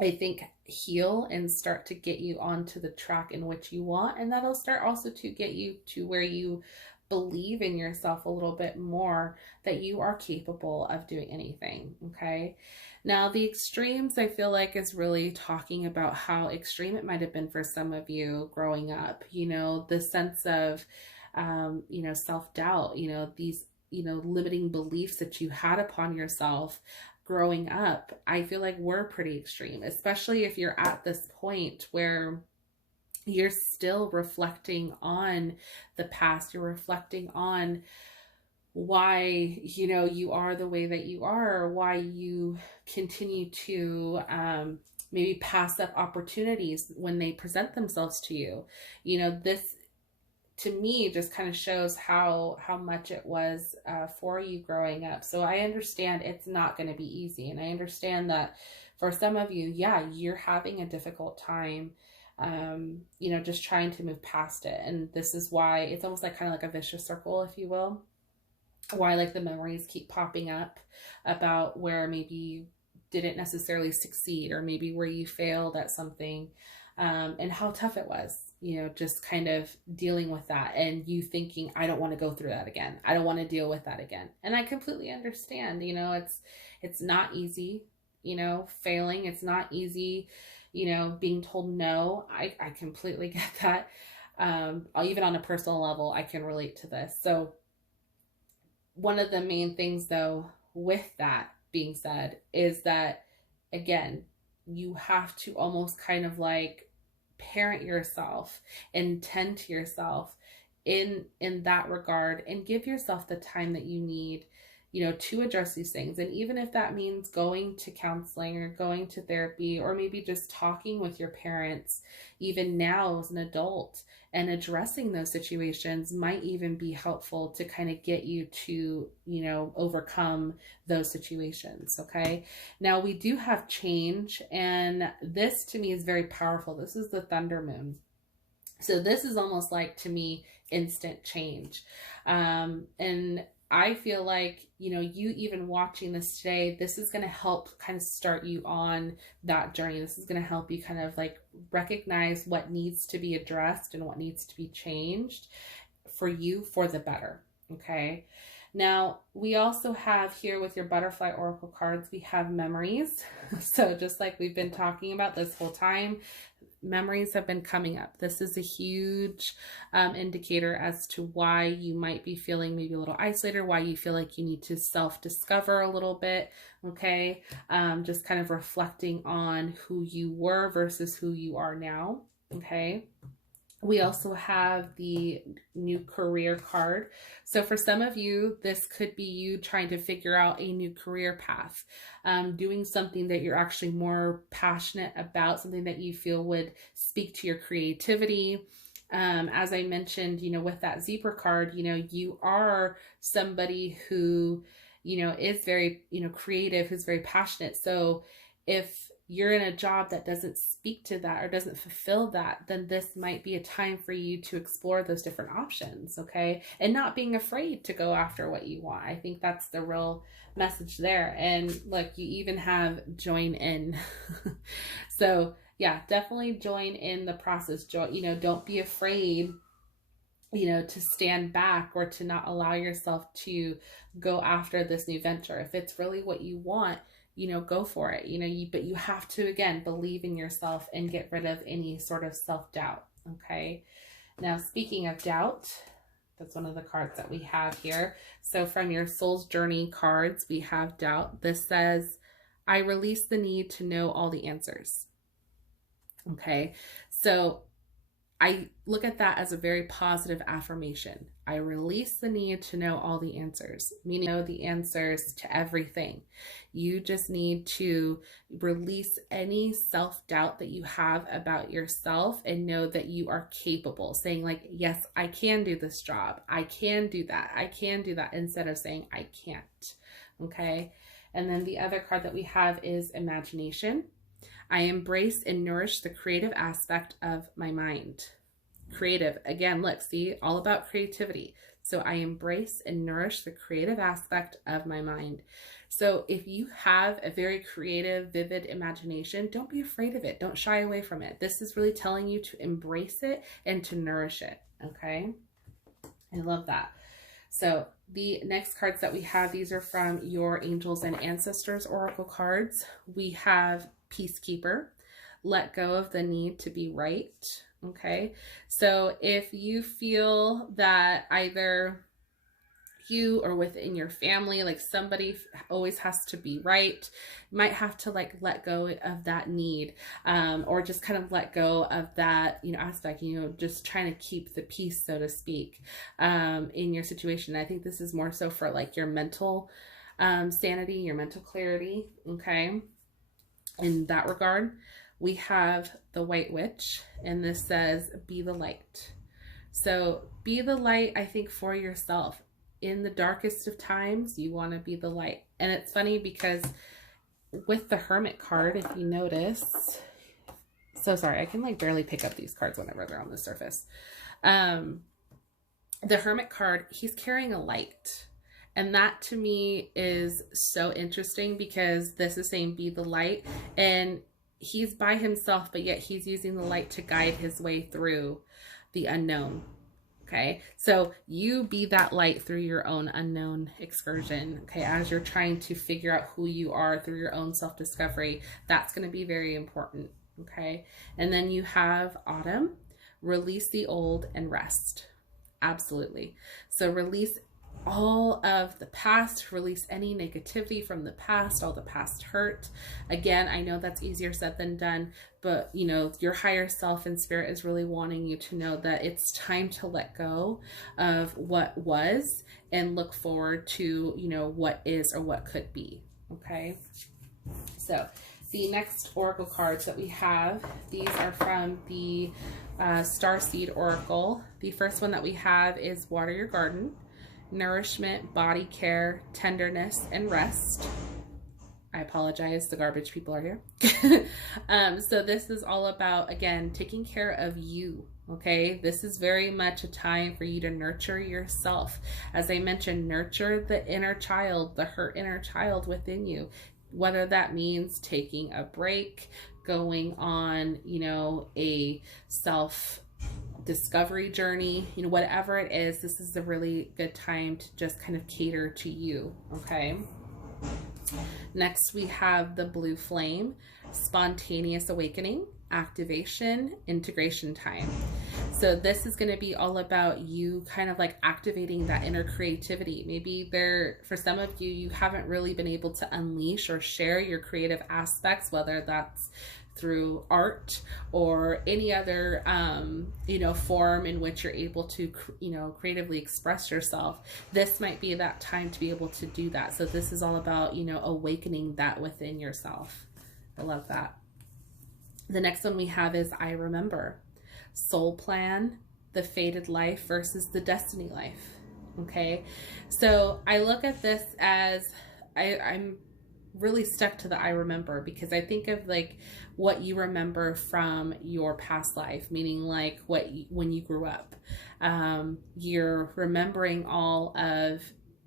I think, heal and start to get you onto the track in which you want. And that'll start also to get you to where you believe in yourself a little bit more, that you are capable of doing anything. Okay. Now, the extremes, I feel like, is really talking about how extreme it might have been for some of you growing up, you know, the sense of, you know, self-doubt, you know, these, you know, limiting beliefs that you had upon yourself growing up. I feel like we're pretty extreme, especially if you're at this point where you're still reflecting on the past, you're reflecting on why, you know, you are the way that you are, or why you continue to maybe pass up opportunities when they present themselves to you. You know, this to me just kind of shows how much it was for you growing up. So I understand it's not going to be easy, and I understand that for some of you, yeah, you're having a difficult time, you know, just trying to move past it. And this is why it's almost like kind of like a vicious circle, if you will, why like the memories keep popping up about where maybe you didn't necessarily succeed, or maybe where you failed at something, and how tough it was, you know, just kind of dealing with that, and you thinking, I don't want to go through that again. I don't want to deal with that again. And I completely understand, you know, it's not easy, you know, failing. It's not easy, you know, being told no. I completely get that. Even on a personal level, I can relate to this. So one of the main things, though, with that being said, is that, again, you have to almost kind of like parent yourself and tend to yourself in that regard, and give yourself the time that you need, you know, to address these things. And even if that means going to counseling or going to therapy, or maybe just talking with your parents, even now as an adult, and addressing those situations might even be helpful to kind of get you to, you know, overcome those situations. Okay. Now we do have change, and this to me is very powerful. This is the thunder moon. So this is almost like, to me, instant change. And I feel like, you know, you even watching this today, this is going to help kind of start you on that journey. This is going to help you kind of like recognize what needs to be addressed and what needs to be changed for you for the better. Okay. Now, we also have here with your butterfly oracle cards, we have memories. So just like we've been talking about this whole time, memories have been coming up. This is a huge indicator as to why you might be feeling maybe a little isolated, why you feel like you need to self-discover a little bit. Okay. Just kind of reflecting on who you were versus who you are now. Okay. We also have the new career card. So for some of you, this could be you trying to figure out a new career path, doing something that you're actually more passionate about, something that you feel would speak to your creativity. As I mentioned, you know, with that zebra card, you know, you are somebody who, you know, is very, you know, creative, who's very passionate. So if you're in a job that doesn't speak to that or doesn't fulfill that, then this might be a time for you to explore those different options. Okay. And not being afraid to go after what you want. I think that's the real message there. And look, you even have join in. So yeah, definitely join in the process. You know, don't be afraid, you know, to stand back or to not allow yourself to go after this new venture. If it's really what you want, you know, go for it, you know, but you have to, again, believe in yourself and get rid of any sort of self-doubt. Okay. Now, speaking of doubt, that's one of the cards that we have here. So from your soul's journey cards, we have doubt. This says, I release the need to know all the answers. Okay. So I look at that as a very positive affirmation. I release the need to know all the answers, meaning know the answers to everything. You just need to release any self-doubt that you have about yourself and know that you are capable. Saying like, yes, I can do this job. I can do that. I can do that, instead of saying I can't. Okay. And then the other card that we have is imagination. I embrace and nourish the creative aspect of my mind. creative. Again, look, see, all about creativity. So I embrace and nourish the creative aspect of my mind. So if you have a very creative, vivid imagination, don't be afraid of it. Don't shy away from it. This is really telling you to embrace it and to nourish it. Okay. I love that. So the next cards that we have, these are from your Angels and Ancestors Oracle cards. We have Peacekeeper, let go of the need to be right. Okay. So if you feel that either you or within your family, like somebody always has to be right, you might have to like let go of that need, or just kind of let go of that, you know, aspect, you know, just trying to keep the peace, so to speak, in your situation. I think this is more so for like your mental sanity, your mental clarity. Okay. In that regard, we have the White Witch, and this says, be the light. So be the light, I think, for yourself. In the darkest of times, you want to be the light. And it's funny because with the Hermit card, if you notice, so sorry, I can like barely pick up these cards whenever they're on the surface. The Hermit card, he's carrying a light. And that to me is so interesting because this is saying be the light, and he's by himself, but yet he's using the light to guide his way through the unknown. Okay, so you be that light through your own unknown excursion. Okay, as you're trying to figure out who you are through your own self-discovery, that's going to be very important. Okay, and then you have Autumn, release the old and rest. Absolutely. So release all of the past, release any negativity from the past, all the past hurt. Again, I know that's easier said than done, but you know, your higher self and spirit is really wanting you to know that it's time to let go of what was and look forward to, you know, what is or what could be. Okay. So the next oracle cards that we have, these are from the Starseed Oracle. The first one that we have is Water Your Garden, nourishment, body care, tenderness, and rest. I apologize, the garbage people are here. So this is all about, again, taking care of you. Okay, this is very much a time for you to nurture yourself. As I mentioned, nurture the inner child, the hurt inner child within you. Whether that means taking a break, going on, you know, a self-discovery journey, you know, whatever it is, this is a really good time to just kind of cater to you. Okay. Next, we have the Blue Flame, spontaneous awakening, activation, integration time. So this is going to be all about you kind of like activating that inner creativity. Maybe for some of you, you haven't really been able to unleash or share your creative aspects, whether that's through art or any other, you know, form in which you're able to, you know, creatively express yourself. This might be that time to be able to do that. So this is all about, you know, awakening that within yourself. I love that. The next one we have is I Remember, soul plan, the fated life versus the destiny life. Okay. So I look at this as I'm really stuck to the I remember, because I think of like what you remember from your past life, meaning like when you grew up, you're remembering all of,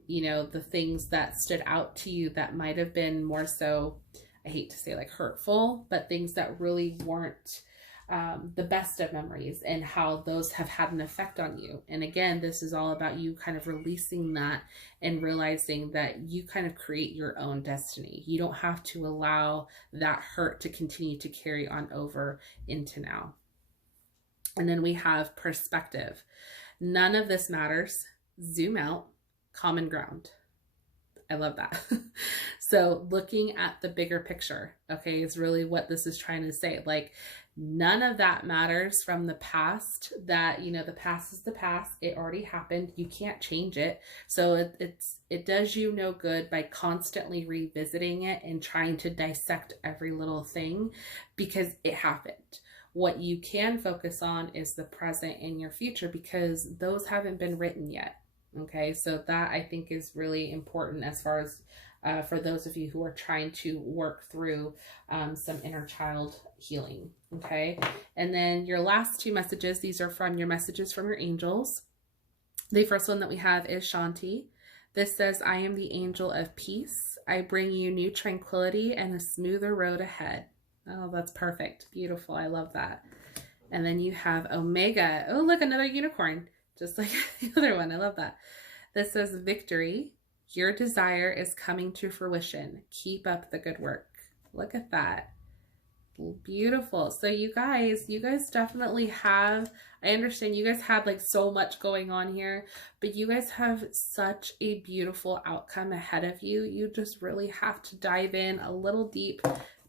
you know, the things that stood out to you that might have been more so, I hate to say like hurtful, but things that really weren't the best of memories, and how those have had an effect on you. And again, this is all about you kind of releasing that and realizing that you kind of create your own destiny. You don't have to allow that hurt to continue to carry on over into now. And then we have perspective. None of this matters. Zoom out. Common ground. I love that. So looking at the bigger picture, okay, is really what this is trying to say. Like, none of that matters from the past. That, you know, the past is the past. It already happened. You can't change it. So it does you no good by constantly revisiting it and trying to dissect every little thing, because it happened. What you can focus on is the present and your future, because those haven't been written yet. Okay, so that I think is really important as far as for those of you who are trying to work through some inner child healing. Okay. And then your last two messages, these are from your messages from your angels. The first one that we have is Shanti. This says, I am the angel of peace. I bring you new tranquility and a smoother road ahead. Oh, that's perfect. Beautiful. I love that. And then you have Omega. Oh, look, another unicorn, just like the other one. I love that. This says, victory. Your desire is coming to fruition. Keep up the good work. Look at that. Beautiful. So you guys definitely have, I understand you guys had like so much going on here, but you guys have such a beautiful outcome ahead of you. You just really have to dive in a little deep,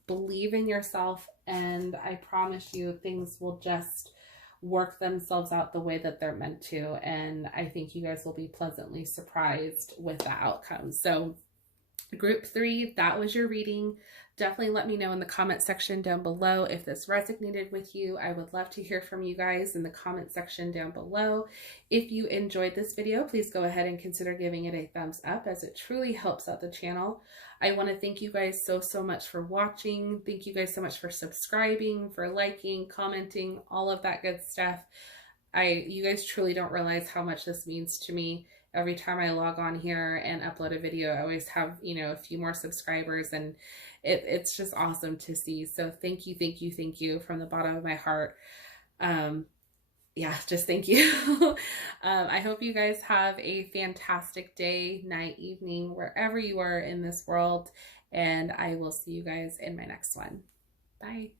believe in yourself, and I promise you things will just work themselves out the way that they're meant to. And I think you guys will be pleasantly surprised with the outcome. So group 3, that was your reading. Definitely let me know in the comment section down below if this resonated with you. I would love to hear from you guys in the comment section down below. If you enjoyed this video, please go ahead and consider giving it a thumbs up, as it truly helps out the channel. I want to thank you guys so much for watching. Thank you guys so much for subscribing, for liking, commenting, all of that good stuff. You guys truly don't realize how much this means to me. Every time I log on here and upload a video, I always have, you know, a few more subscribers, and it's just awesome to see. So thank you from the bottom of my heart. Yeah, just thank you. I hope you guys have a fantastic day, night, evening, wherever you are in this world, and I will see you guys in my next one. Bye.